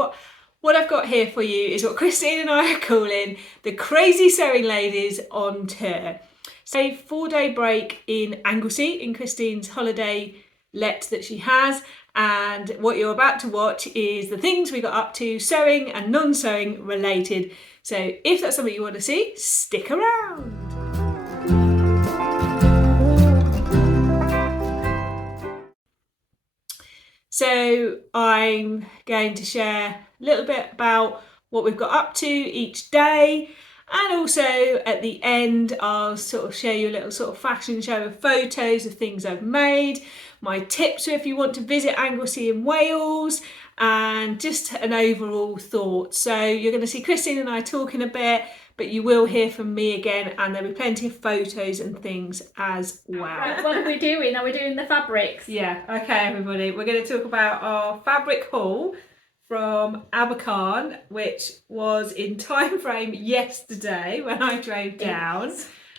So what I've got here for you is what Christine and I are calling the Crazy Sewing Ladies on Tour. So a 4-day break in Anglesey in Christine's holiday let that she has, and what you're about to watch is the things we got up to, sewing and non-sewing related. So if that's something you want to see, stick around. So I'm going to share a little bit about what we've got up to each day, and also at the end I'll sort of show you a little sort of fashion show of photos of things I've made, my tips if you want to visit Anglesey in Wales, and just an overall thought. So you're going to see Christine and I talking a bit, but you will hear from me again, and there'll be plenty of photos and things as well. Right, what are we doing? Are we doing the fabrics? Yeah, okay everybody, we're going to talk about our fabric haul from Abakhan, which was in time frame yesterday when I drove down.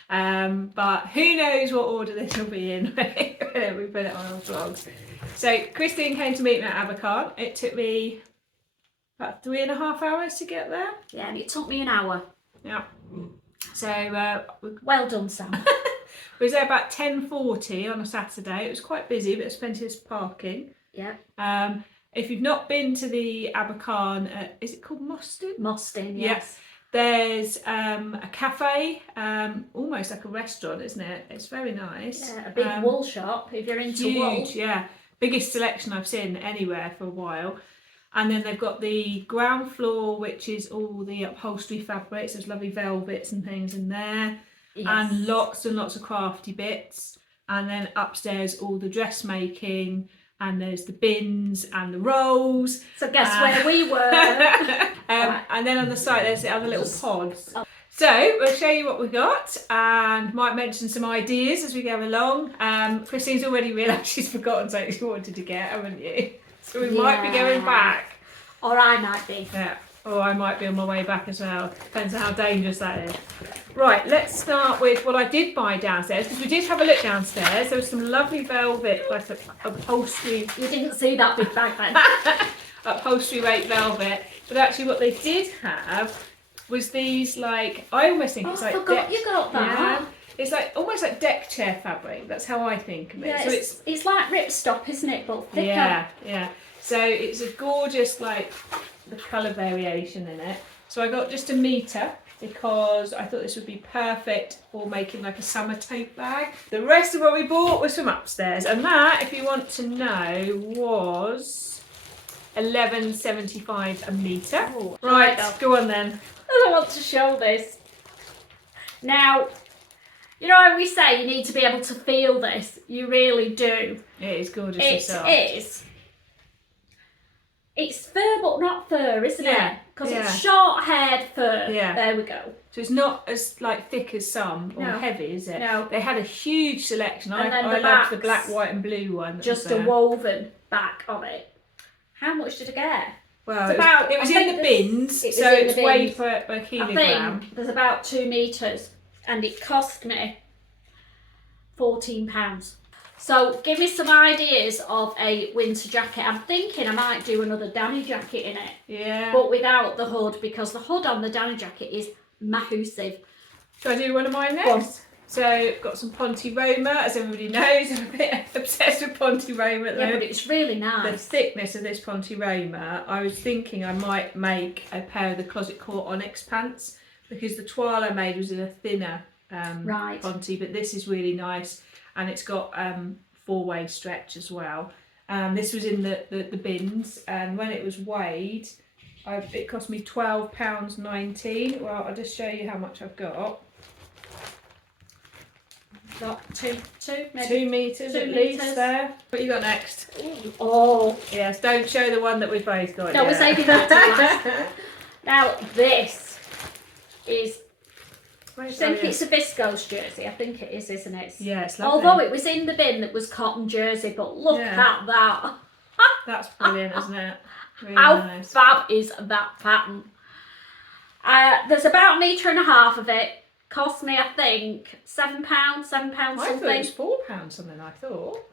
But who knows what order this will be in when we put it on our vlogs. So Christine came to meet me at Abakhan. It took me about 3.5 hours to get there. Yeah, and it took me an hour. Yeah. So well done, Sam. we was there about 10:40 on a Saturday. It was quite busy, but there's plenty of parking. Yeah. If you've not been to the Abakhan, is it called Mostyn? Mostyn, yes. There's a cafe, almost like a restaurant, isn't it? It's very nice. Yeah, a big wool shop if you're into huge, wool. Yeah. Biggest selection I've seen anywhere for a while. And then they've got the ground floor, which is all the upholstery fabrics. There's lovely velvets and things in there. Yes. And lots of crafty bits. And then upstairs, all the dressmaking. And there's the bins and the rolls. So guess where we were. Right. And then on the side there's the other little pods. Oh. So we'll show you what we got and might mention some ideas as we go along. Christine's already realised she's forgotten something she wanted to get, haven't you? So we might be going back. Or I might be. Yeah. Or I might be on my way back as well. Depends on how dangerous that is. Right, let's start with what I did buy downstairs, because we did have a look downstairs. There was some lovely velvet, like upholstery. You didn't see that big bag then. Upholstery rate velvet. But actually what they did have was these, like, I almost think it's like... I forgot you got that. Yeah, it's like almost like deck chair fabric. That's how I think of it. Yeah, so it's like ripstop, isn't it? But thicker. Yeah, yeah. So it's a gorgeous, like, the colour variation in it. So I got just a metre because I thought this would be perfect for making like a summer tote bag. The rest of what we bought was from upstairs, and that, if you want to know, was £11.75 a metre. Ooh, right, go on then. I don't want to show this. Now, you know how we say you need to be able to feel this? You really do. It is gorgeous. It is. It's fur, but not fur, isn't it? Because it's short-haired fur. Yeah. There we go. So it's not as like thick as some or heavy, is it? No. They had a huge selection. I loved the black, white, and blue one. Just a woven back of it. How much did I get? Well, it was in the bins, so it's weighed per kilogram. I think there's about 2 metres, and it cost me £14. So give me some ideas of a winter jacket. I'm thinking I might do another Danny jacket in it. Yeah. But without the hood, because the hood on the Danny jacket is massive. Shall I do one of mine next? So got some Ponte Roma, as everybody knows. I'm a bit obsessed with Ponte Roma at the moment. But it's really nice. The thickness of this Ponte Roma, I was thinking I might make a pair of the Closet Core Onyx pants, because the toile I made was in a thinner Ponte, but this is really nice. And it's got 4-way stretch as well. This was in the bins, and when it was weighed, it cost me £12.19. Well, I'll just show you how much I've got. Got 2 metres at least there. What you got next? Ooh. Oh. Yes, don't show the one that we've both got. No, we're saving that to last. Now, this is... I think it's a viscose jersey. I think it is, isn't it? Yeah, it's lovely. Although it was in the bin that was cotton jersey, but look at that. That's brilliant, isn't it? Really How nice. fab is that pattern? There's about 1.5 metres of it. Cost me, I think, £7 something. I thought it was £4 something, I thought.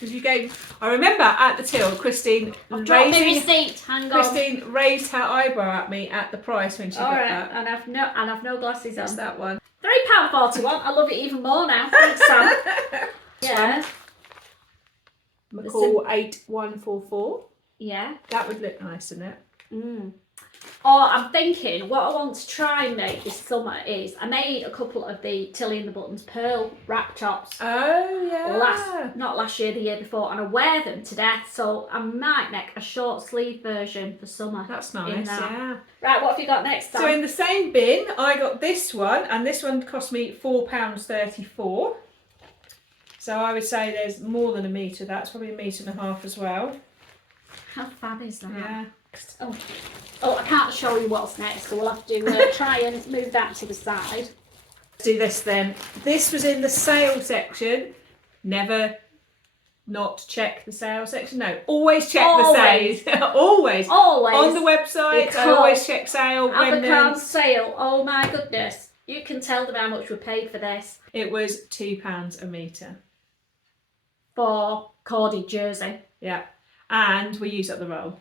because you gave. I remember at the till, Christine I've dropped my receipt. Hang on. Christine raised her eyebrow at me at the price when she got that. And I've no glasses on. It's that one. £3.41. I love it even more now. Thanks, Sam. Yeah. McCall 8144. Yeah. That would look nice, wouldn't it? Mm. Or I'm thinking what I want to try and make this summer is I made a couple of the Tilly and the Buttons pearl wrap tops. Oh yeah. Not last year, the year before, and I wear them to death. So I might make a short sleeve version for summer. That's nice. Yeah. Right, what have you got next time? So in the same bin, I got this one, and this one cost me £4.34. So I would say there's more than a metre. That's probably 1.5 metres as well. How fab is that? Yeah. Oh, I can't show you what's next, so we'll have to try and move that to the side. Let's do this then. This was in the sale section. Never not check the sale section. No, always check the sales. Always. On the website, I always check sale. Abakhan sale. Oh my goodness. You can tell them how much we paid for this. It was £2 a metre. For corded jersey. Yeah. And we use up the roll.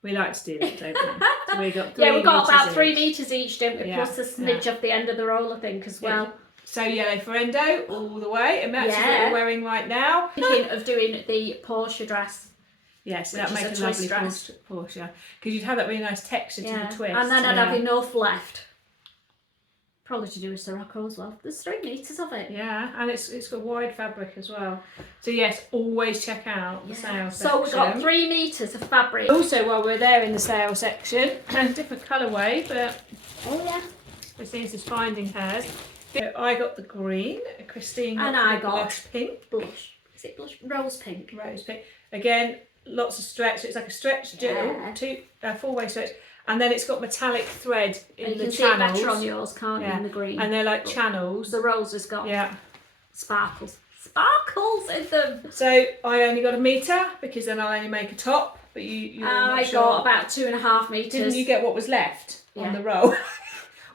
We like to do that, don't we? So we got 3 yeah, we got about each. 3 metres each, didn't we? Plus a smidge off the end of the roll, I think, as well. So yellow Ferrendo all the way. It matches what you're wearing right now. Thinking of doing the Porsche dress. Yes, that makes a lovely Porsche. Because you'd have that really nice texture to the twist. And then I'd have enough left. Probably to do with Sirocco as well. There's 3 metres of it. Yeah, and it's got wide fabric as well. So yes, always check out the sale section. So we've got 3 metres of fabric. Also, while we're there in the sale section, different colourway, but Christine's is finding hers. So I got the green, Christine got the blush pink. Blush. Is it blush? Rose pink. Rose pink. Again, lots of stretch. So it's like a stretch jewel, 4-way stretch. And then it's got metallic thread in the channels. You can see it better on yours, can't you, in the green. And they're like channels. The rose has got sparkles. Sparkles in them. So I only got 1 metre because then I'll only make a top. But I got about 2.5 metres. Didn't you get what was left on the roll?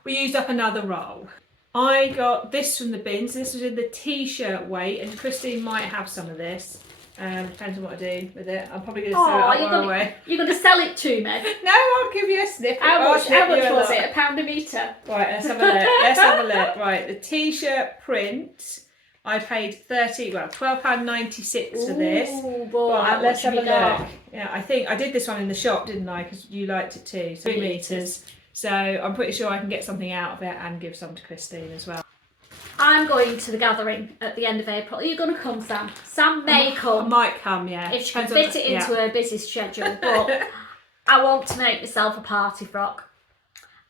We used up another roll. I got this from the bin. So this was in the t-shirt weight, and Christine might have some of this. Depends on what I do with it. I'm probably going to sell it away. You're going to sell it to me? No, I'll give you a snippet. How much was it? £1 a metre? Right, let's have a look. Let's have a look. Right, the t-shirt print. I paid £12.96 for this. Oh boy, right, let's have a look. Yeah, I think I did this one in the shop, didn't I? Because you liked it too. 3 metres. So I'm pretty sure I can get something out of it and give some to Christine as well. I'm going to the gathering at the end of April. Are you going to come, Sam? Sam may come. I might come, yeah. If she can fit it into her busy schedule. But I want to make myself a party frock.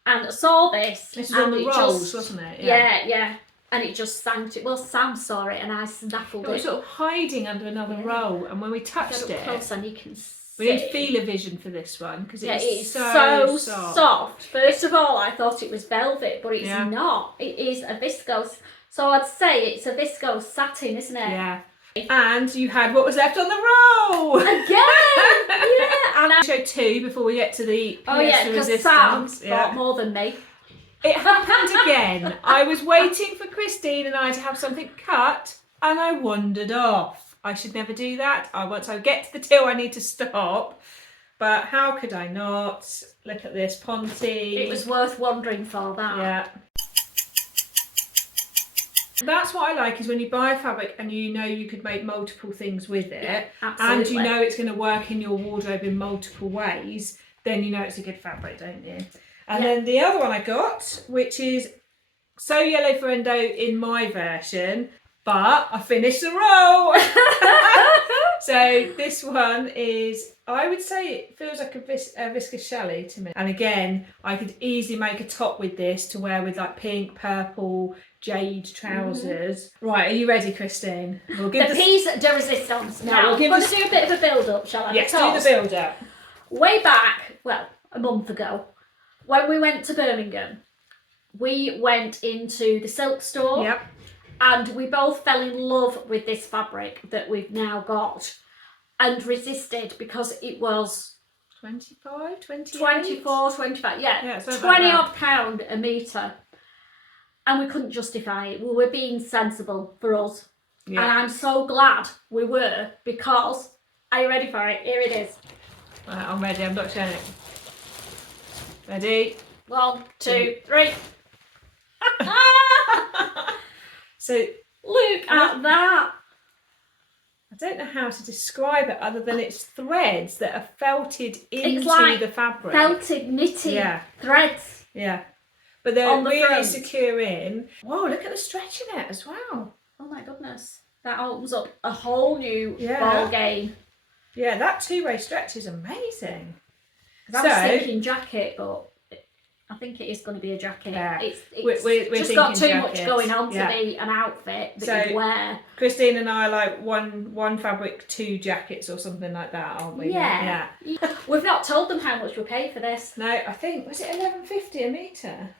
And I saw this. This was on the rolls, wasn't it? Yeah. And it just sank it. Well, Sam saw it and I snaffled it. It was sort of hiding under another roll. And when we touched it, close and you can see. We need feeler vision for this one because it's so soft. First of all, I thought it was velvet, but it's not. It is a viscose. So I'd say it's a viscose satin, isn't it? Yeah. And you had what was left on the roll again. Yeah. And I'll show 2 before we get to the because Sam bought more than me. It happened again. I was waiting for Christine and I to have something cut, and I wandered off. I should never do that. Once I get to the till, I need to stop. But how could I not? Look at this, Ponte. It was worth wandering for that. Yeah. That's what I like, is when you buy fabric and you know you could make multiple things with it, and you know it's going to work in your wardrobe in multiple ways, then you know it's a good fabric, don't you? And then the other one I got, which is So Yellow Ferrendo in my version, but I finished the roll. So this one is, I would say it feels like a viscous chalet to me. And again, I could easily make a top with this to wear with like pink, purple, jade trousers. Right, are you ready, Christine? We'll give the piece de resistance. Now, we're going to do a bit of a build-up, shall I? Yes, do the build-up. Way back, well, a month ago, when we went to Birmingham, we went into the silk store. Yep. And we both fell in love with this fabric that we've now got and resisted because it was 25, 28? 24, 25, yeah 20 odd pound a metre. And we couldn't justify it. We were being sensible for us. And I'm so glad we were, because, are you ready for it? Here it is. Right, I'm ready, I'm not showing it. Ready? 1, 2, 3. So look at that. I don't know how to describe it other than it's threads that are felted into like the fabric. Felted knitting threads. Yeah. But they're on the really front. secure in. Whoa, look at the stretch in it as well. Oh my goodness. That opens up a whole new ball game. Yeah, that two-way stretch is amazing. I was thinking jacket, but I think it is going to be a jacket. Yeah. It's we're just got too jackets. much going on to be an outfit that you'd wear. Christine and I are like one fabric, 2 jackets or something like that, aren't we? Yeah. We've not told them how much we paid for this. No, I think, was it £11.50 a metre?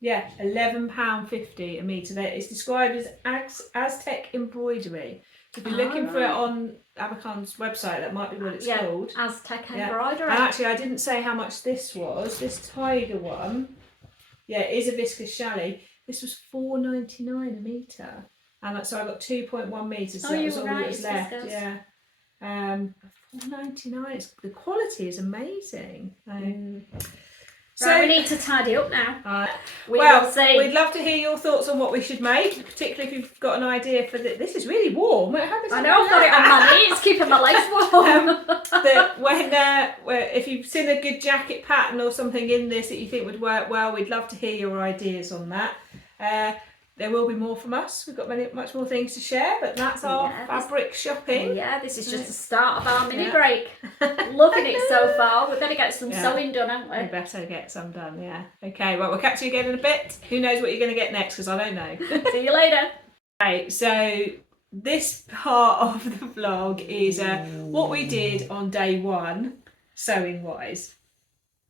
Yeah, £11.50 a metre. It's described as Aztec embroidery. If you're looking for it on Abakhan's website, that might be what it's called. Aztec embroidery. And actually, I didn't say how much this was. This tiger one, it is a viscous challis. This was £4.99 a metre, and so I got 2.1 metres. So that was all that was left. Viscous. Yeah, £4.99. The quality is amazing. So we need to tidy up now. We'd love to hear your thoughts on what we should make, particularly if you've got an idea for this. This is really warm. I know, I've got it on my knees, keeping my legs warm. If you've seen a good jacket pattern or something in this that you think would work well, we'd love to hear your ideas on that. There will be more from us. We've got much more things to share, but that's our fabric shopping. Yeah, this is just the start of our mini break. Loving it so far. We're going to get some sewing done, aren't we? We better get some done, yeah. Okay, well, we'll catch you again in a bit. Who knows what you're going to get next, because I don't know. See you later. Right, so this part of the vlog is what we did on day 1, sewing-wise.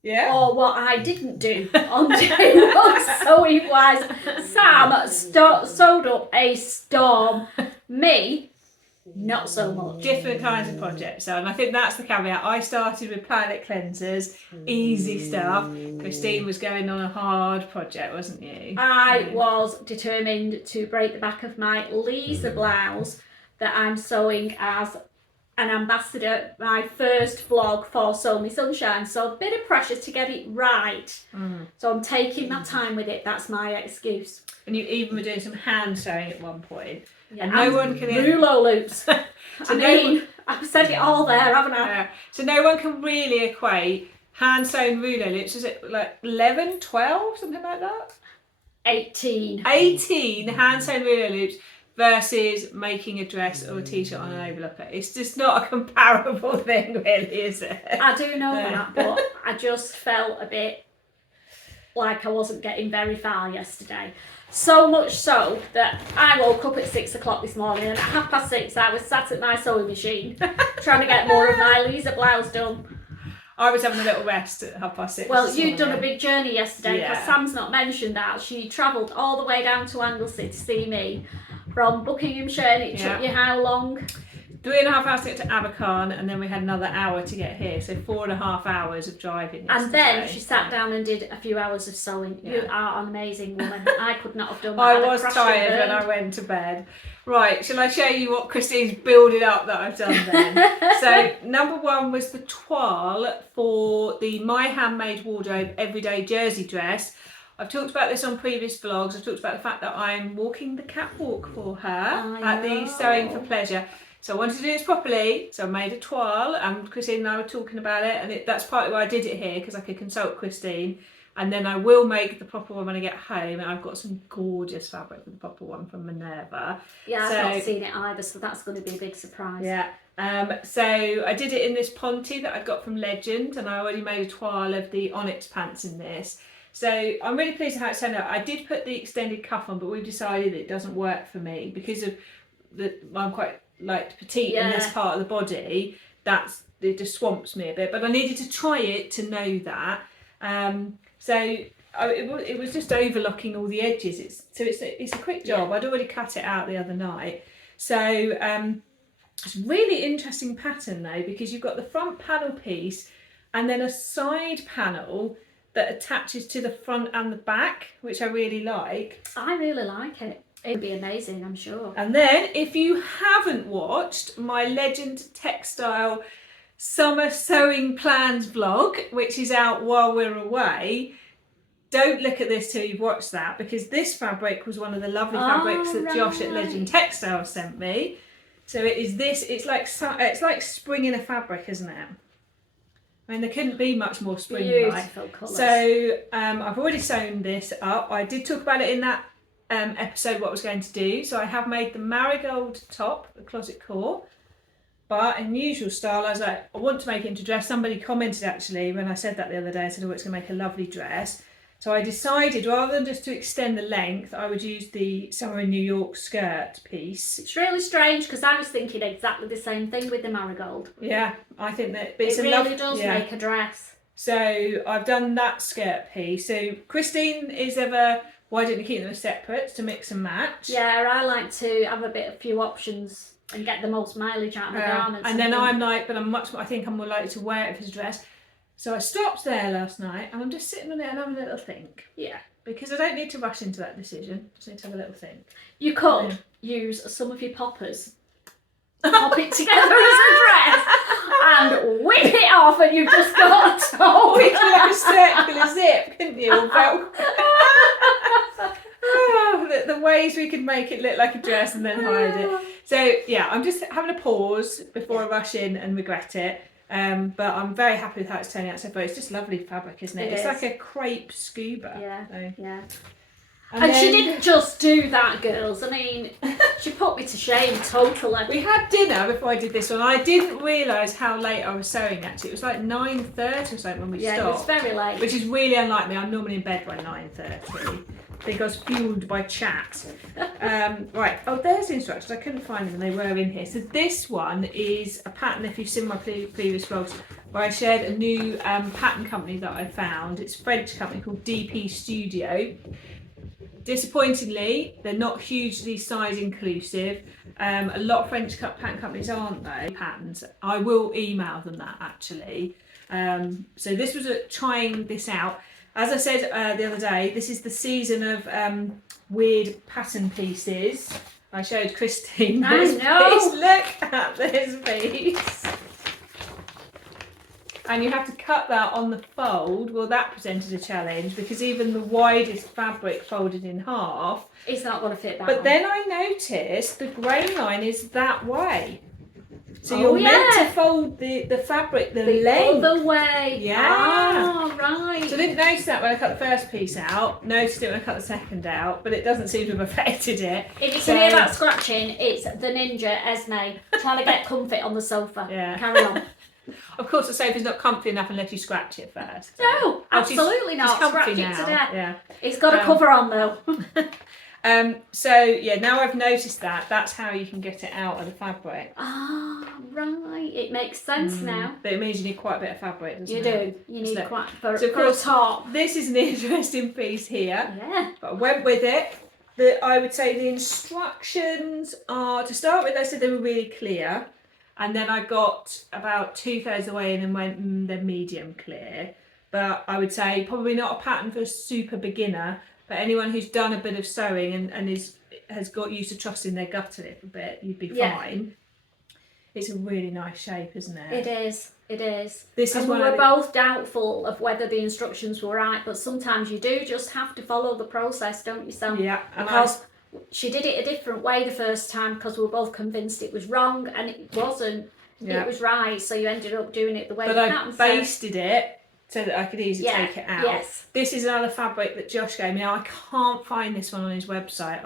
Yeah. Or what I didn't do on day 1 sewing wise. Sam sewed up a storm. Me, not so much. Different kinds of projects. So, and I think that's the caveat. I started with planet cleansers, easy stuff. Christine was going on a hard project, wasn't you? I was determined to break the back of my Lisa blouse that I'm sewing as an ambassador, my first vlog for Sew Me Sunshine, so a bit of pressure to get it right. So I'm taking my time with it. That's my excuse. And you even were doing some hand sewing at one point. Yeah, and no one can rulo loops. I've said it all there, haven't I? So no one can really equate hand sewn rulo loops. Is it like 11, 12, something like that? 18 hand sewn rulo loops versus making a dress or a t-shirt on an overlooker. It's just not a comparable thing, really, is it? I do know that, but I just felt a bit like I wasn't getting very far yesterday. So much so that I woke up at 6 o'clock this morning, and at 6:30 I was sat at my sewing machine trying to get more of my Lisa blouse done. I was having a little rest at 6:30. Well, you'd done a big journey yesterday, because Sam's not mentioned that. She travelled all the way down to Anglesey to see me from Buckinghamshire, and it took you how long? 3.5 hours to get to Abakhan, and then we had another hour to get here, so 4.5 hours of driving yesterday. And then she sat down and did a few hours of sewing. You are an amazing woman. I could not have done that. I was tired when I went to bed. Right, shall I show you what Christine's building up that I've done then? So number 1 was the toile for the My Handmade Wardrobe Everyday Jersey dress. I've talked about this on previous vlogs. I've talked about the fact that I'm walking the catwalk for her at the Sewing for Pleasure. So I wanted to do this properly, so I made a toile, and Christine and I were talking about it, and that's partly why I did it here, because I could consult Christine, and then I will make the proper one when I get home, and I've got some gorgeous fabric for the proper one from Minerva. Yeah, I've not seen it either, so that's going to be a big surprise. Yeah. So I did it in this ponte that I got from Legend, and I already made a toile of the onyx pants in this. So I'm really pleased with how it turned out. I did put the extended cuff on, but we've decided it doesn't work for me because of I'm quite petite in this part of the body. It just swamps me a bit, but I needed to try it to know that. It was just overlocking all the edges. It's a quick job. I'd already cut it out the other night. So it's a really interesting pattern though, because you've got the front panel piece and then a side panel that attaches to the front and the back, which I really like. I really like it. It'd be amazing, I'm sure. And then, if you haven't watched my Legend Textile Summer Sewing Plans vlog, which is out while we're away, don't look at this till you've watched that, because this fabric was one of the lovely fabrics that Josh at Legend Textile sent me. So it is this. It's like spring in a fabric, isn't it? I mean, there couldn't be much more spring-like. Beautiful colours. So I've already sewn this up. I did talk about it in that episode what I was going to do. So I have made the Marigold top, the closet core. But in usual style, I was like, I want to make it into a dress. Somebody commented actually when I said that the other day. I said, oh, it's going to make a lovely dress. So I decided, rather than just to extend the length, I would use the Summer in New York skirt piece. It's really strange because I was thinking exactly the same thing with the Marigold. Yeah, I think that it really does make a dress. So I've done that skirt piece. So Christine is why don't you keep them separate to mix and match? Yeah, I like to have a few options and get the most mileage out of the garments. And then I'm like, but I think I'm more likely to wear it as a dress. So I stopped there last night and I'm just sitting on it and having a little think. Yeah. Because I don't need to rush into that decision. Just need to have a little think. You could use some of your poppers, pop it together as a dress, and whip it off, and you've just got a top. It's like a circular zip, couldn't you? Or the ways we could make it look like a dress and then hide it. So yeah, I'm just having a pause before I rush in and regret it. But I'm very happy with how it's turning out so far. It's just lovely fabric, isn't it? It's like a crepe scuba. Yeah, so. yeah. And then, she didn't just do that, girls. I mean, she put me to shame totally. We had dinner before I did this one. I didn't realise how late I was sewing actually. It was like 9:30 or something when we stopped. Yeah, it was very late. Which is really unlike me. I'm normally in bed by 9:30. I think I was fueled by chat. Right, there's the instructions. I couldn't find them and they were in here. So this one is a pattern, if you've seen my previous vlogs, where I shared a new pattern company that I found. It's a French company called DP Studio. Disappointingly, they're not hugely size inclusive. A lot of French pattern companies aren't they? Patterns. I will email them that actually. So this was trying this out. As I said the other day, this is the season of weird pattern pieces. I showed Christine this piece. Look at this piece. And you have to cut that on the fold. Well, that presented a challenge because even the widest fabric folded in half, it's not going to fit that But one. then I noticed the grain line is that way. So you're meant to fold the fabric the length. other way. Yeah. Oh, right. So I didn't notice that when I cut the first piece out. Noticed it when I cut the second out, but it doesn't seem to have affected it. If you can hear that scratching, it's the ninja Esme trying to get comfy on the sofa. Yeah. Carry on. Of course, the sofa's not comfy enough unless you scratch it first. No, absolutely not. She's Scratch comfy it now. to death. Yeah. It's got a cover on though. So yeah, now I've noticed that. That's how you can get it out of the fabric. Ah, right. It makes sense now. But it means you need quite a bit of fabric, doesn't You it? do. You need quite for So of course, a top. this is an interesting piece here. Yeah. But I went with it. I would say the instructions are, to start with, I said they were really clear. And then I got about 2/3 of the way in and went, they're medium clear. But I would say probably not a pattern for a super beginner, but anyone who's done a bit of sewing and has got used to trusting their gut a little bit, you'd be fine. It's a really nice shape, isn't it? It is. It is. This is and we were both doubtful of whether the instructions were right, but sometimes you do just have to follow the process, don't you, Sam? Yeah. Because she did it a different way the first time because we were both convinced it was wrong, and it wasn't. Yeah. It was right, so you ended up doing it the way the pattern said. But I basted it so that I could easily take it out. Yes. This is another fabric that Josh gave me. Now I can't find this one on his website.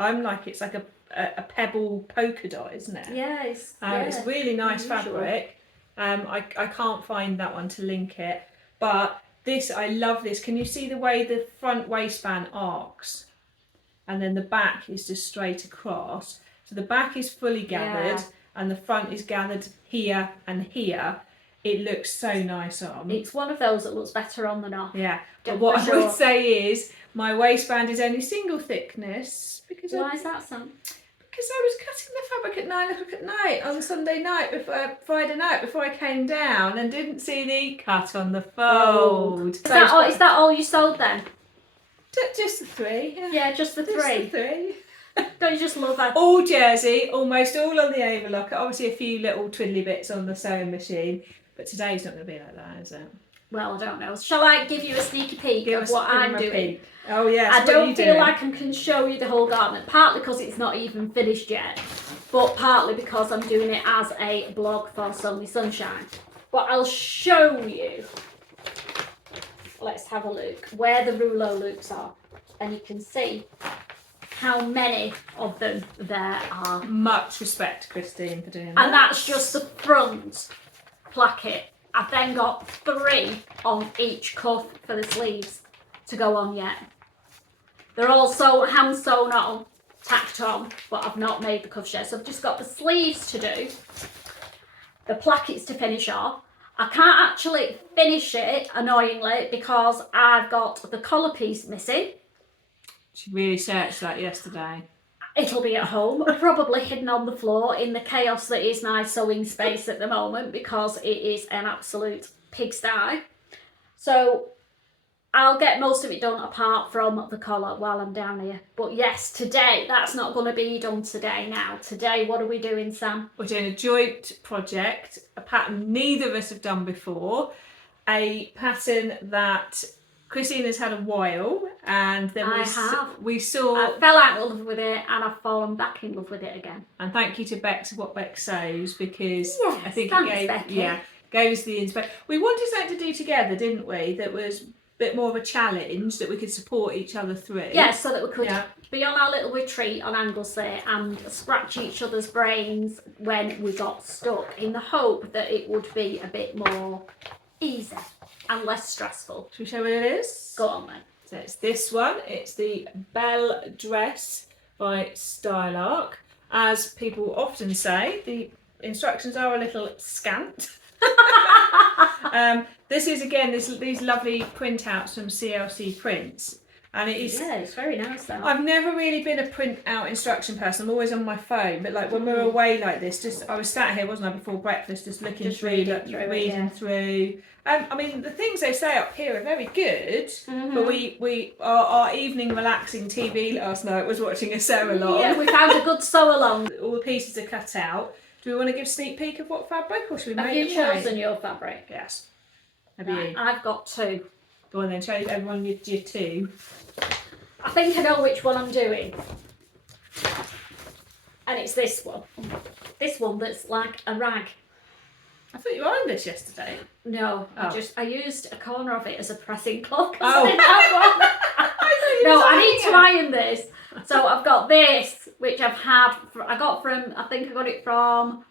It's like a pebble polka dot, isn't it? Yes. It's really nice fabric. I can't find that one to link it, but this, I love this. Can you see the way the front waistband arcs? And then the back is just straight across. So the back is fully gathered and the front is gathered here and here. It looks so nice on. It's one of those that looks better on than off. Yeah. But what I would say is my waistband is only single thickness. Why is that, Sam? Because I was cutting the fabric at 9 o'clock at night on Friday night before I came down and didn't see the cut on the fold. Is that all you sold then? Just the 3. Yeah, just the 3. Just the 3. Don't you just love her? All jersey, almost all on the overlock. Obviously a few little twiddly bits on the sewing machine. But today's not going to be like that, is it? Well, I don't know. Shall I give you a sneaky peek of what I'm doing? Oh yes. I don't feel like I can show you the whole garment, partly because it's not even finished yet, but partly because I'm doing it as a blog for Sew Me Sunshine. But I'll show you, let's have a look, where the rouleau loops are, and you can see how many of them there are. Much respect, Christine, for doing that. And that's just the front placket. I've then got 3 on each cuff for the sleeves to go on yet. They're also hand sewn on, tacked on, but I've not made the cuffs yet. So I've just got the sleeves to do, the plackets to finish off. I can't actually finish it, annoyingly, because I've got the collar piece missing. She really searched that yesterday. It'll be at home, probably hidden on the floor in the chaos that is my sewing space at the moment, because it is an absolute pigsty. So I'll get most of it done apart from the collar while I'm down here. But yes, today, that's not going to be done today now. Today, what are we doing, Sam? We're doing a joint project, a pattern neither of us have done before, a pattern that Christina's had a while, and then we saw. I fell out of love with it, and I've fallen back in love with it again. And thank you to Bex What Bex Sews, because yes, I think it gave us the inspiration. We wanted something to do together, didn't we? That was a bit more of a challenge that we could support each other through. Yeah, so that we could be on our little retreat on Anglesey and scratch each other's brains when we got stuck, in the hope that it would be a bit more easy and less stressful. Should we show what it is? Go on then. So it's this one. It's the Belle Dress by Style Arc. As people often say, the instructions are a little scant. This is again these lovely printouts from CLC Prints, and it is. Yeah, it's very nice though. I've never really been a print out instruction person. I'm always on my phone, but like when we're away like this, I was sat here, wasn't I, before breakfast, just looking reading through. I mean, the things they say up here are very good, but our evening relaxing TV last night was watching a sew along. Yeah, we found a good sew along. All the pieces are cut out. Do we want to give a sneak peek of what fabric, or should we make Have you chosen your fabric? Yes. Have right, you? I've got 2. Go on then, show everyone your 2. I think I know which one I'm doing. And it's this one. This one that's like a rag. I thought you ironed this yesterday. No, Oh. I used a corner of it as a pressing cloth. Oh. I need to iron this. So I've got this, which I got it from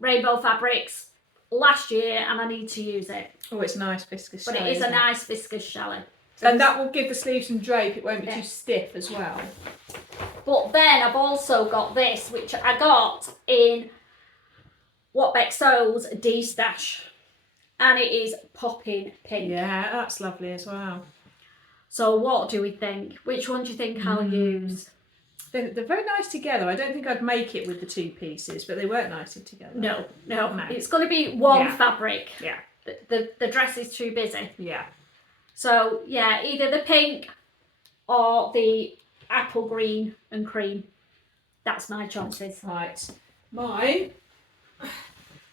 Rainbow Fabrics last year, and I need to use it. Oh, it's nice viscous But challis, it is a isn't nice viscous challis. And that will give the sleeve some drape. It won't be too stiff as well. But then I've also got this, which I got in What Beck Sews D-Stash. And it is popping pink. Yeah, that's lovely as well. So what do we think? Which one do you think I'll use? They're very nice together. I don't think I'd make it with the 2 pieces, but they work nicely together. No. It's going to be one fabric. Yeah. The dress is too busy. Yeah. So, yeah, either the pink or the apple green and cream. That's my choices. Right. Mine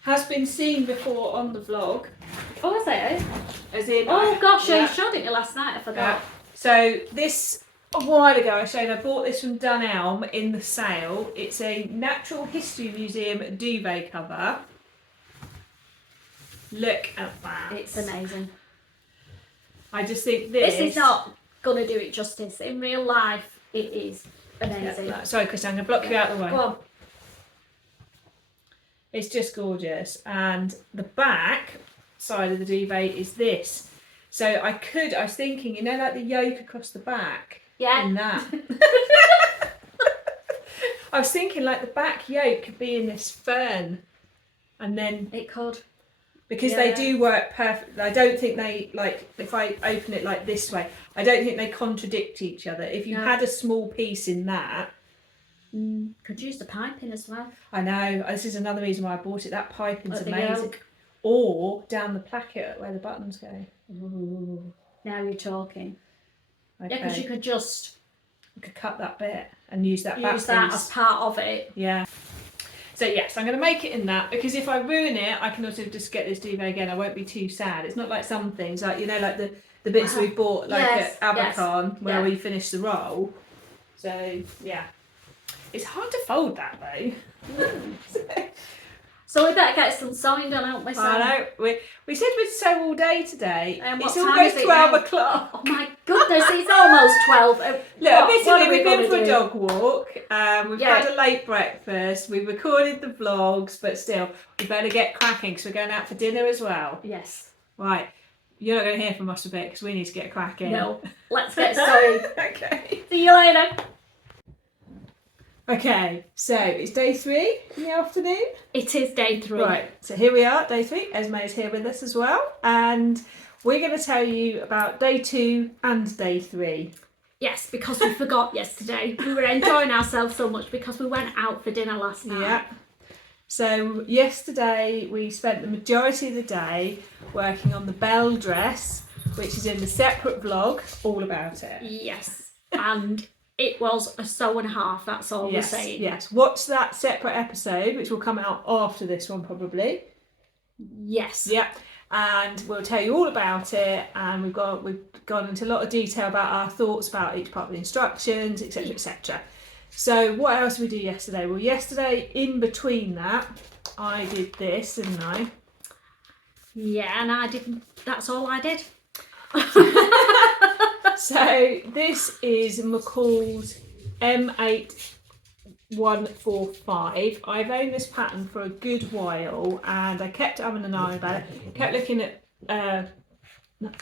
has been seen before on the vlog. Oh, is it? As in, Oh, gosh, you showed it me last night. I forgot. So this, a while ago, I bought this from Dunelm in the sale. It's a Natural History Museum duvet cover. Look at that. It's amazing. I just think this is not going to do it justice. In real life, it is amazing. Yeah, sorry, Chris, I'm going to block you out of the way. Go on. It's just gorgeous. And the back side of the duvet is this. So I was thinking, like the yoke across the back. Yeah. In that. I was thinking like the back yoke could be in this fern. And then it could. Because they do work perfectly. I don't think they, like, if I open it like this way, I don't think they contradict each other. If you had a small piece in that. Could use the piping as well. I know. This is another reason why I bought it. That piping's At amazing. yoke. Or down the placket where the buttons go. Ooh. Now you're talking. Okay. Yeah, because you could just we could cut that bit and use that back Use that piece. as part of it. Yeah. So yes, I'm going to make it in that, because if I ruin it, I can also just get this duvet again. I won't be too sad. It's not like some things, like, you know, like the bits we bought like Yes, at yes. Abakhan where Yeah. we finished the roll. So yeah, it's hard to fold that though. So we better get some sewing done, haven't we, Sam? I know. We said we'd sew all day today. And what It's time almost is it 12 now? o'clock. Oh my goodness, it's almost 12. Look, what are admittedly, we we've been gonna for a do? dog walk. We've Yeah. had a late breakfast. We've recorded the vlogs, but still, we better get cracking because we're going out for dinner as well. Yes. Right. You're not going to hear from us a bit because we need to get cracking. No. Let's get sewing. Okay. See you later. Okay, so it's day 3 in the afternoon. It is day 3. Right, so here we are, day 3. Esme is here with us as well. And we're going to tell you about day 2 and day 3. Yes, because we forgot yesterday. We were enjoying ourselves so much because we went out for dinner last night. Yeah. So yesterday we spent the majority of the day working on the bell dress, which is in the separate vlog, all about it. Yes. And it was a sew and a half, that's all Yes, we're saying. yes. Watch that separate episode, which will come out after this one probably. Yes. Yeah. And we'll tell you all about it, and we've gone into a lot of detail about our thoughts about each part of the instructions, etc, etc. So what else did we do yesterday? Well, yesterday in between that, I did this, didn't I? Yeah, and I didn't, that's all I did. So this is McCall's M8145. I've owned this pattern for a good while, and I kept having an eye about it. Kept looking at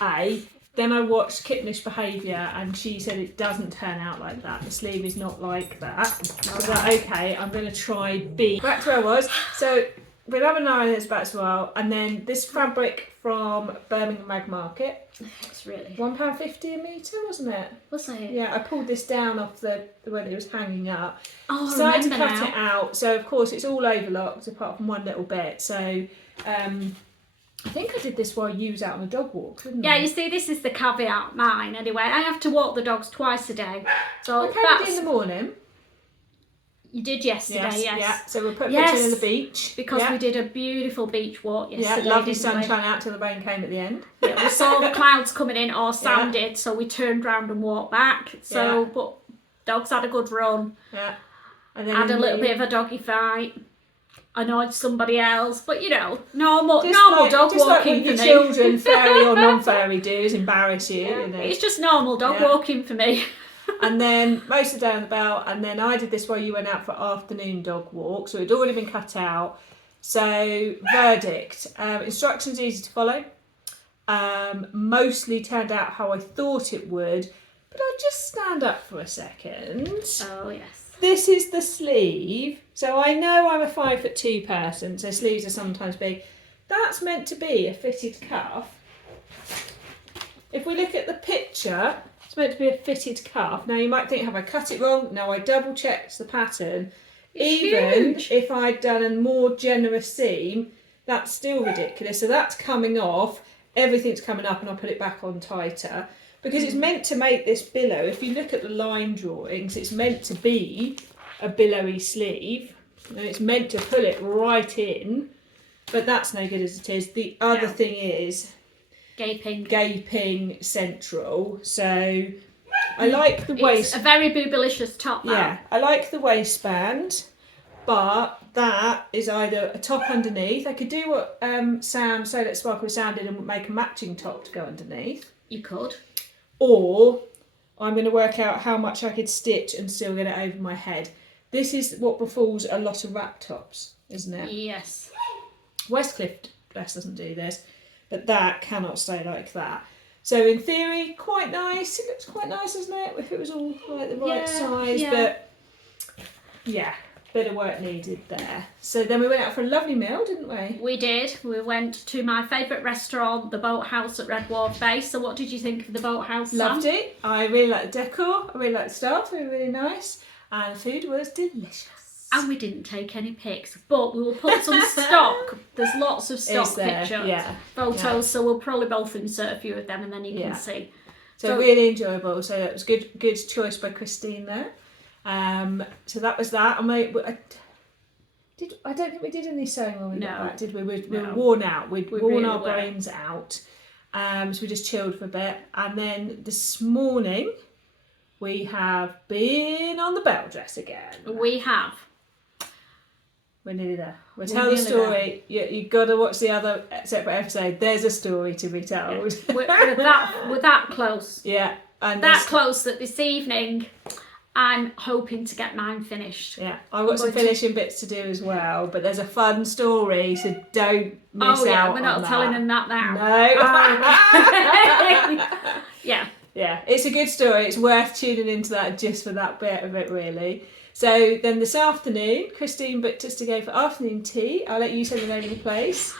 A. Then I watched Kipnish Behaviour, and she said it doesn't turn out like that. The sleeve is not like that. I was like, okay, I'm going to try B. Back to where I was. So we'll have an eye on this back as well. And then this fabric from Birmingham Rag Market. It's really. £1.50 a metre, wasn't it? What's that? Yeah, I pulled this down off the when it was hanging up. Oh, I Started to remember cut now. it out. So of course it's all overlocked apart from one little bit. So I think I did this while you was out on a dog walk, didn't Yeah, I? you see, this is the caveat mine anyway. I have to walk the dogs twice a day. So Okay, we that's... did in the morning. You did yesterday, yes. Yeah, so we'll put a Yes, picture of the beach. Because yeah. we did a beautiful beach walk yesterday. Yeah, lovely didn't we? sunshine out till the rain came at the end. Yeah, we saw the clouds coming in, or Sam did, so we turned round and walked back. So, Yeah. but dogs had a good run. Yeah. And then Had a little bit of a doggy fight. Annoyed somebody else, but you know, normal dog just walking like what for your me. children, fairy or non-fairy, do is embarrass you. Yeah, You know. it's just normal dog Yeah. walking for me. And then most of the day on the bell, and then I did this while you went out for afternoon dog walk, so it'd already been cut out. So verdict, instructions easy to follow, mostly turned out how I thought it would, but I'll just stand up for a second. Oh yes. This is the sleeve, so I know I'm a 5'2" person, so sleeves are sometimes big. That's meant to be a fitted cuff. If we look at the picture, it's meant to be a fitted cuff. Now you might think, have I cut it wrong? No, I double checked the pattern. It's Even huge. if I'd done a more generous seam, that's still ridiculous. So that's coming off, everything's coming up, and I'll put it back on tighter. Because it's meant to make this billow. If you look at the line drawings, it's meant to be a billowy sleeve. And it's meant to pull it right in. But that's no good as it is. The other thing is gaping central. So I like the waist. It's a very boobylicious top. Yeah, I like the waistband, but that is either a top underneath. I could do what Sam, So Let's Sparkle with Sam did, and make a matching top to go underneath. You could. Or I'm going to work out how much I could stitch and still get it over my head. This is what befalls a lot of wrap tops, isn't it? Yes. Westcliff dress doesn't do this, but that cannot stay like that. So in theory, quite nice. It looks quite nice, doesn't it? If it was all like the right size, but yeah, bit of work needed there. So then we went out for a lovely meal, didn't we? We did. We went to my favourite restaurant, the Boathouse at Red Wharf Base. So what did you think of the Boathouse, Sam? Loved it. I really like the decor. I really like the staff. They were really nice. And the food was delicious. And we didn't take any pics, but we will put some stock. There's lots of stock Is there? pictures, Yeah. photos, Yeah. so we'll probably both insert a few of them and then you can Yeah. see. So really enjoyable. So it was good choice by Christine there. So that was that. I don't think we did any sewing when we got back, did we? We were worn out. We'd worn really our brains out. So we just chilled for a bit. And then this morning, we have been on the bell dress again. We have. We're nearly there. We'll tell the story. You've got to watch the other separate episode. There's a story to be told. Yeah. We're that close. Yeah. And that close that this evening I'm hoping to get mine finished. Yeah, I've got some finishing bits to do as well, but there's a fun story, so don't miss out. We're not telling them that now. No. Yeah. Yeah, it's a good story. It's worth tuning into that just for that bit of it, really. So then this afternoon, Christine booked us to go for afternoon tea. I'll let you say the name of the place.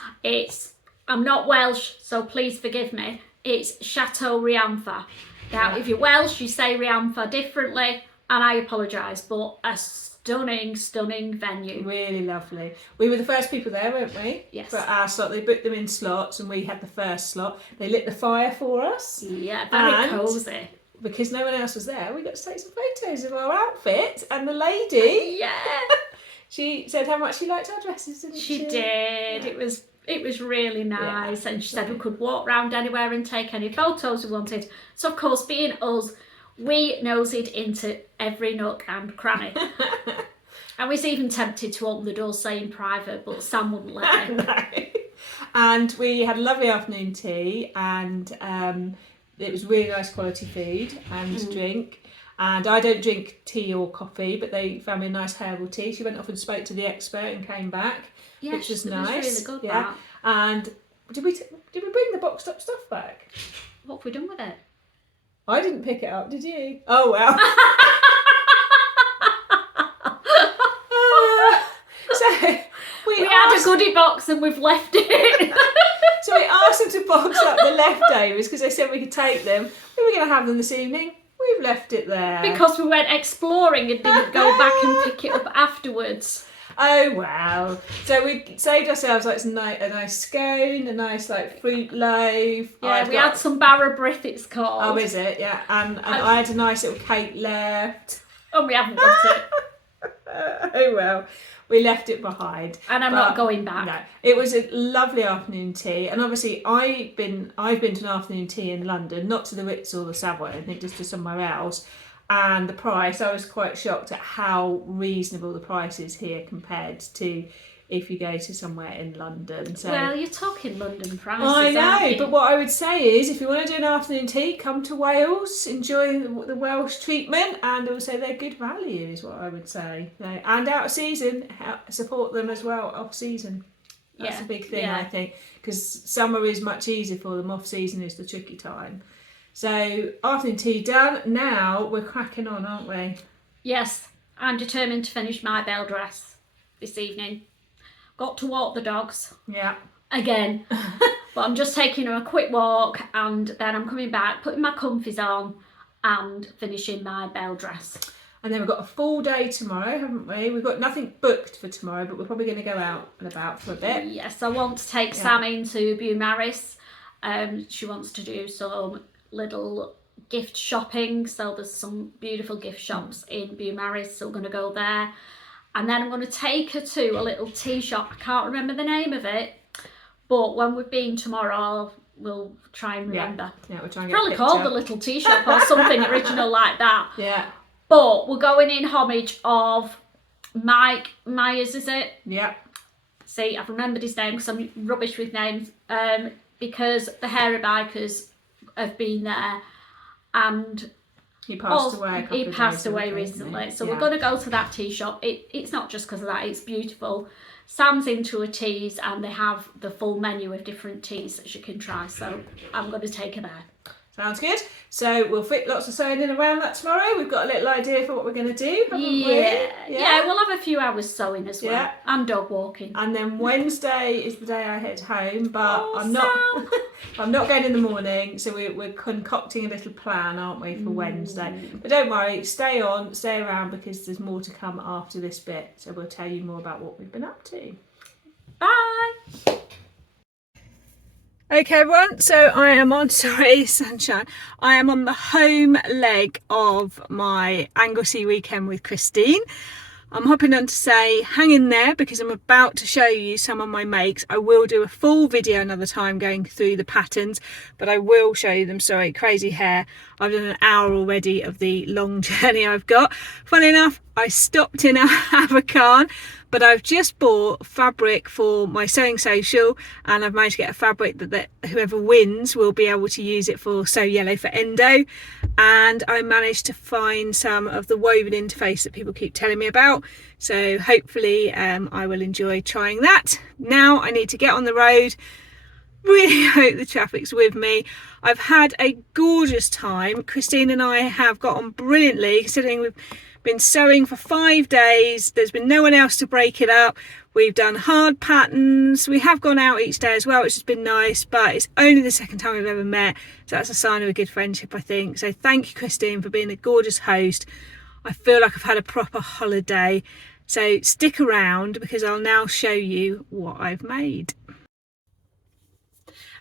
I'm not Welsh, so please forgive me. It's Chateau Riantha. Now, if you're Welsh, you say Riantha differently, and I apologise, but a stunning, stunning venue. Really lovely. We were the first people there, weren't we? Yes. For our slot. They booked them in slots, and we had the first slot. They lit the fire for us. Yeah, very cosy. Because no one else was there, we got to take some photos of our outfit, and the lady, she said how much she liked our dresses, didn't she? She did. Yeah. It was really nice, and she said we could walk around anywhere and take any photos we wanted. So of course, being us, we nosed into every nook and cranny. I was even tempted to open the door saying private, but Sam wouldn't let me. No. And we had a lovely afternoon tea, and it was really nice quality food and drink. And I don't drink tea or coffee, but they found me a nice herbal tea. She went off and spoke to the expert and came back, which was nice. Was really good. Yeah. And did we bring the boxed up stuff back? What have we done with it? I didn't pick it up, did you? Oh well. So we had a goodie box and we've left it. So we asked them to box up the leftovers because they said we could take them. We were going to have them this evening. We've left it there. Because we went exploring and didn't go back and pick it up afterwards. Oh wow. So we saved ourselves like a nice scone, a nice like fruit loaf. Yeah, we had some Barrabrith, it's called. Oh, is it? Yeah. And I had a nice little cake left. And we haven't got it. Oh well. We left it behind. And I'm not going back. No. It was a lovely afternoon tea. And obviously I've been to an afternoon tea in London, not to the Ritz or the Savoy, I think just to somewhere else. And the price, I was quite shocked at how reasonable the price is here compared to if you go to somewhere in London. So, well, you're talking London prices. I know, but what I would say is if you want to do an afternoon tea, come to Wales, enjoy the Welsh treatment, and also they're good value is what I would say. And out of season, support them as well off season. That's a big thing, I think, because summer is much easier for them, off season is the tricky time. So afternoon tea done. Now we're cracking on, aren't we? Yes, I'm determined to finish my bell dress this evening. Got to walk the dogs. Yeah. Again. But I'm just taking a quick walk and then I'm coming back, putting my comfies on and finishing my bell dress. And then we've got a full day tomorrow, haven't we? We've got nothing booked for tomorrow, but we're probably going to go out and about for a bit. Yes, I want to take Sam into Beaumaris. She wants to do some little gift shopping. So there's some beautiful gift shops in Beaumaris, so we're going to go there. And then I'm going to take her to a little tea shop. I can't remember the name of it, but when we've been tomorrow, we'll try and remember. Yeah, we'll try and get probably called the little tea shop or something original like that. Yeah. But we're going in homage of Mike Myers, is it? Yeah. See, I've remembered his name because I'm rubbish with names. Because the Hairy Bikers have been there and he passed away he passed away recently. So we're going to go to that tea shop. It's not just because of that, it's beautiful. Sam's into her teas and they have the full menu of different teas that she can try. So I'm going to take her there. Sounds good. So we'll fit lots of sewing in around that tomorrow. We've got a little idea for what we're going to do, haven't we? Yeah, we'll have a few hours sewing as well. Yeah. And dog walking. And then Wednesday is the day I head home, but I'm not going in the morning, so we're concocting a little plan, aren't we, for Wednesday. But don't worry, stay around because there's more to come after this bit. So we'll tell you more about what we've been up to. Bye! Okay everyone, so I am on, sorry sunshine, I am on the home leg of my Anglesey weekend with Christine. I'm hopping on to say hang in there because I'm about to show you some of my makes. I will do a full video another time going through the patterns, but I will show you them. Sorry, crazy hair. I've done an hour already of the long journey I've got. Funny enough, I stopped in Abakhan, but I've just bought fabric for my sewing social, and I've managed to get a fabric that whoever wins will be able to use it for Sew Yellow for Endo. And I managed to find some of the woven interface that people keep telling me about, so hopefully I will enjoy trying that. Now I need to get on the road. Really hope the traffic's with me. I've had a gorgeous time. Christine and I have got on brilliantly, considering we've been sewing for 5 days. There's been no one else to break it up. We've done hard patterns. We have gone out each day as well, which has been nice, but it's only the second time we've ever met, so that's a sign of a good friendship, I think. So thank you, Christine, for being a gorgeous host. I feel like I've had a proper holiday, so stick around because I'll now show you what I've made.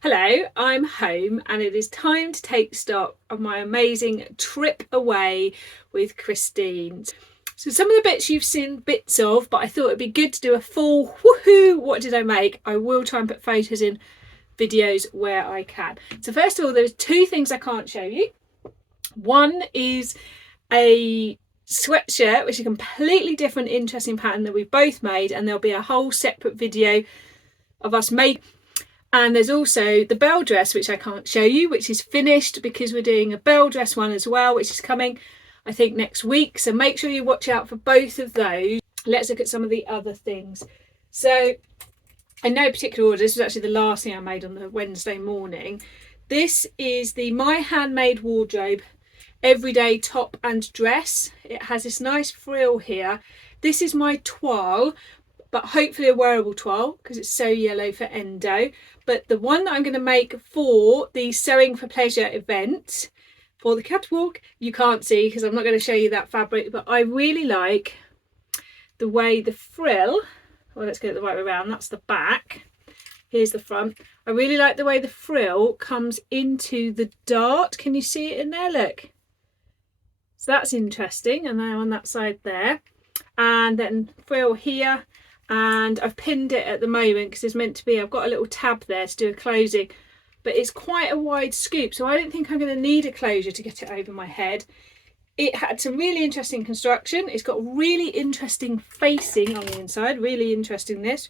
Hello, I'm home and it is time to take stock of my amazing trip away with Christine. So some of the bits you've seen bits of, but I thought it'd be good to do a full woohoo, what did I make? I will try and put photos in videos where I can. So first of all, there's 2 things I can't show you. One is a sweatshirt, which is a completely different interesting pattern that we both made, and there'll be a whole separate video of us making. And there's also the bell dress, which I can't show you, which is finished because we're doing a bell dress one as well, which is coming I think next week, so make sure you watch out for both of those. Let's look at some of the other things. So in no particular order, this was actually the last thing I made on the Wednesday morning. This is the My Handmade wardrobe everyday top and dress. It has this nice frill here. This is my toile, but hopefully a wearable toile because it's Sew Yellow for Endo. But the one that I'm going to make for the Sewing for Pleasure event for the catwalk, you can't see because I'm not going to show you that fabric, but I really like the way the frill, well, let's get it the right way around, that's the back, here's the front. I really like the way the frill comes into the dart. Can you see it in there? Look, so that's interesting. And now on that side there, and then frill here, and I've pinned it at the moment because it's meant to be, I've got a little tab there to do a closing, but it's quite a wide scoop, so I don't think I'm going to need a closure to get it over my head. It had some really interesting construction. It's got really interesting facing on the inside, really interesting this.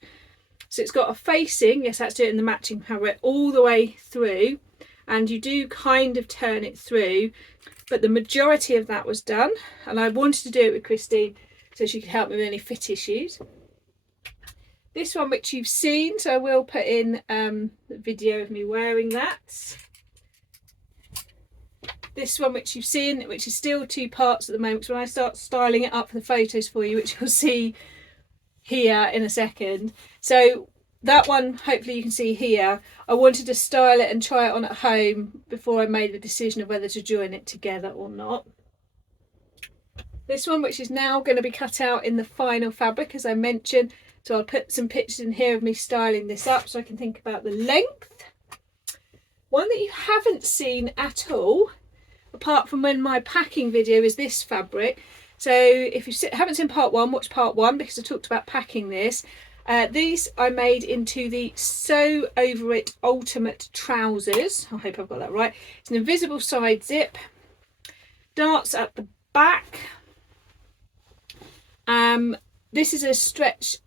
So it's got a facing, yes, that's it in the matching fabric, all the way through, and you do kind of turn it through, but the majority of that was done, and I wanted to do it with Christine so she could help me with any fit issues. This one, which you've seen, so I will put in the video of me wearing that. This one, which you've seen, which is still 2 parts at the moment, so when I start styling it up for the photos for you, which you'll see here in a second. So that one, hopefully you can see here, I wanted to style it and try it on at home before I made the decision of whether to join it together or not. This one, which is now going to be cut out in the final fabric, as I mentioned, so I'll put some pictures in here of me styling this up so I can think about the length. One that you haven't seen at all, apart from when my packing video, is this fabric. So if you haven't seen part 1, watch part 1 because I talked about packing this. These I made into the Sew Over It Ultimate Trousers. I hope I've got that right. It's an invisible side zip, darts at the back. This is a stretch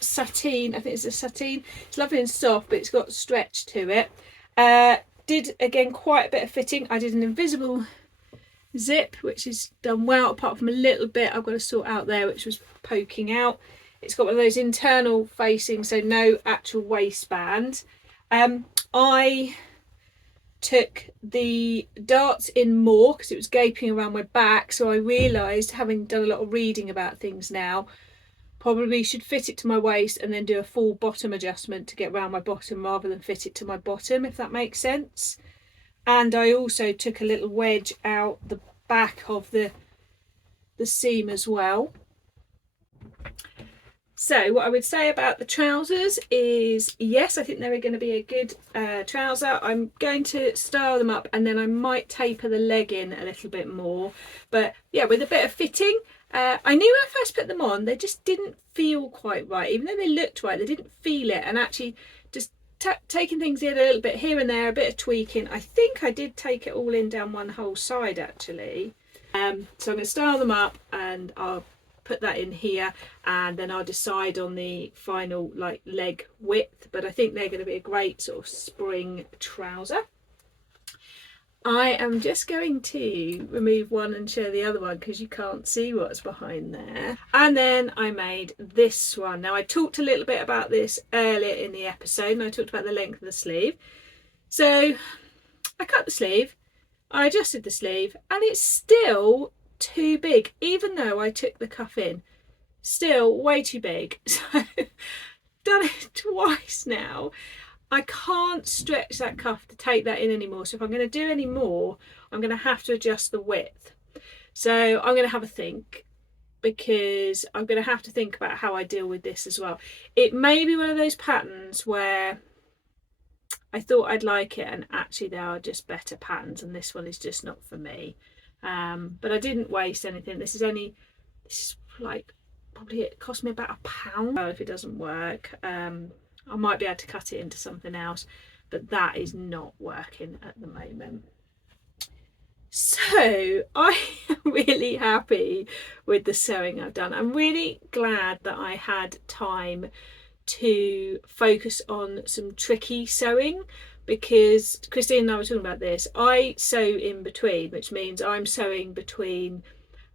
sateen, I think it's a sateen. It's lovely and soft, but it's got stretch to it. Did again quite a bit of fitting. I did an invisible zip, which is done well, apart from a little bit I've got to sort out there, which was poking out. It's got one of those internal facing, so no actual waistband. I took the darts in more because it was gaping around my back, so I realised, having done a lot of reading about things now, probably should fit it to my waist and then do a full bottom adjustment to get around my bottom rather than fit it to my bottom, if that makes sense. And I also took a little wedge out the back of the seam as well. So what I would say about the trousers is, yes, I think they're going to be a good trouser. I'm going to style them up, and then I might taper the leg in a little bit more. But yeah, with a bit of fitting, I knew when I first put them on, they just didn't feel quite right. Even though they looked right, they didn't feel it. And actually just taking things in a little bit here and there, a bit of tweaking. I think I did take it all in down one whole side actually. So I'm going to style them up, and I'll put that in here, and then I'll decide on the final like leg width. But I think they're going to be a great sort of spring trouser. I am just going to remove one and show the other one because you can't see what's behind there. And then I made this one. Now I talked a little bit about this earlier in the episode, and I talked about the length of the sleeve. So I cut the sleeve, I adjusted the sleeve, and it's still too big, even though I took the cuff in. Still way too big. So done it twice now. I can't stretch that cuff to take that in anymore. So if I'm going to do any more, I'm going to have to adjust the width. So I'm going to have a think, because I'm going to have to think about how I deal with this as well. It may be one of those patterns where I thought I'd like it, and actually there are just better patterns, and this one is just not for me. But I didn't waste anything. This is like, probably it cost me about £1 if it doesn't work. I might be able to cut it into something else, but that is not working at the moment. So I am really happy with the sewing I've done. I'm really glad that I had time to focus on some tricky sewing, because Christine and I were talking about this. I sew in between, which means I'm sewing between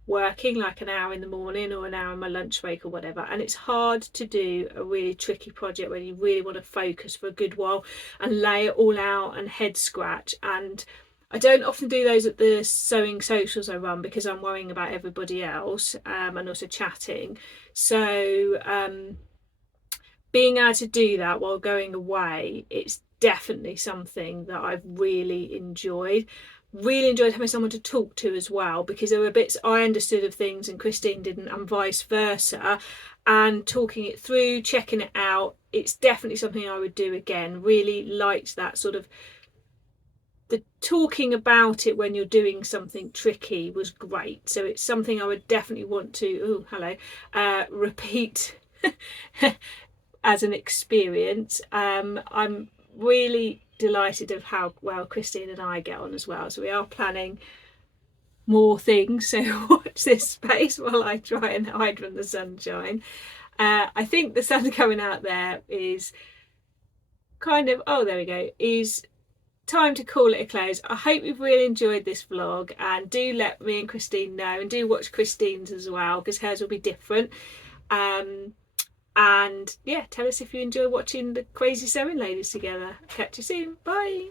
working like an hour in the morning or an hour in my lunch break or whatever, and it's hard to do a really tricky project where you really want to focus for a good while and lay it all out and head scratch. And I don't often do those at the sewing socials I run, because I'm worrying about everybody else, and also chatting. So being able to do that while going away, it's definitely something that I've really enjoyed. Really enjoyed having someone to talk to as well, because there were bits I understood of things and Christine didn't, and vice versa, and talking it through, checking it out. It's definitely something I would do again. Really liked that sort of, the talking about it when you're doing something tricky was great. So it's something I would definitely want to repeat as an experience. I'm really delighted of how well Christine and I get on as well. So we are planning more things, so watch this space while I try and hide from the sunshine. I think the sun coming out there is kind of, oh there we go, is time to call it a close. I hope you've really enjoyed this vlog, and do let me and Christine know, and do watch Christine's as well, because hers will be different. And yeah, tell us if you enjoy watching the crazy sewing ladies together. Catch you soon. Bye.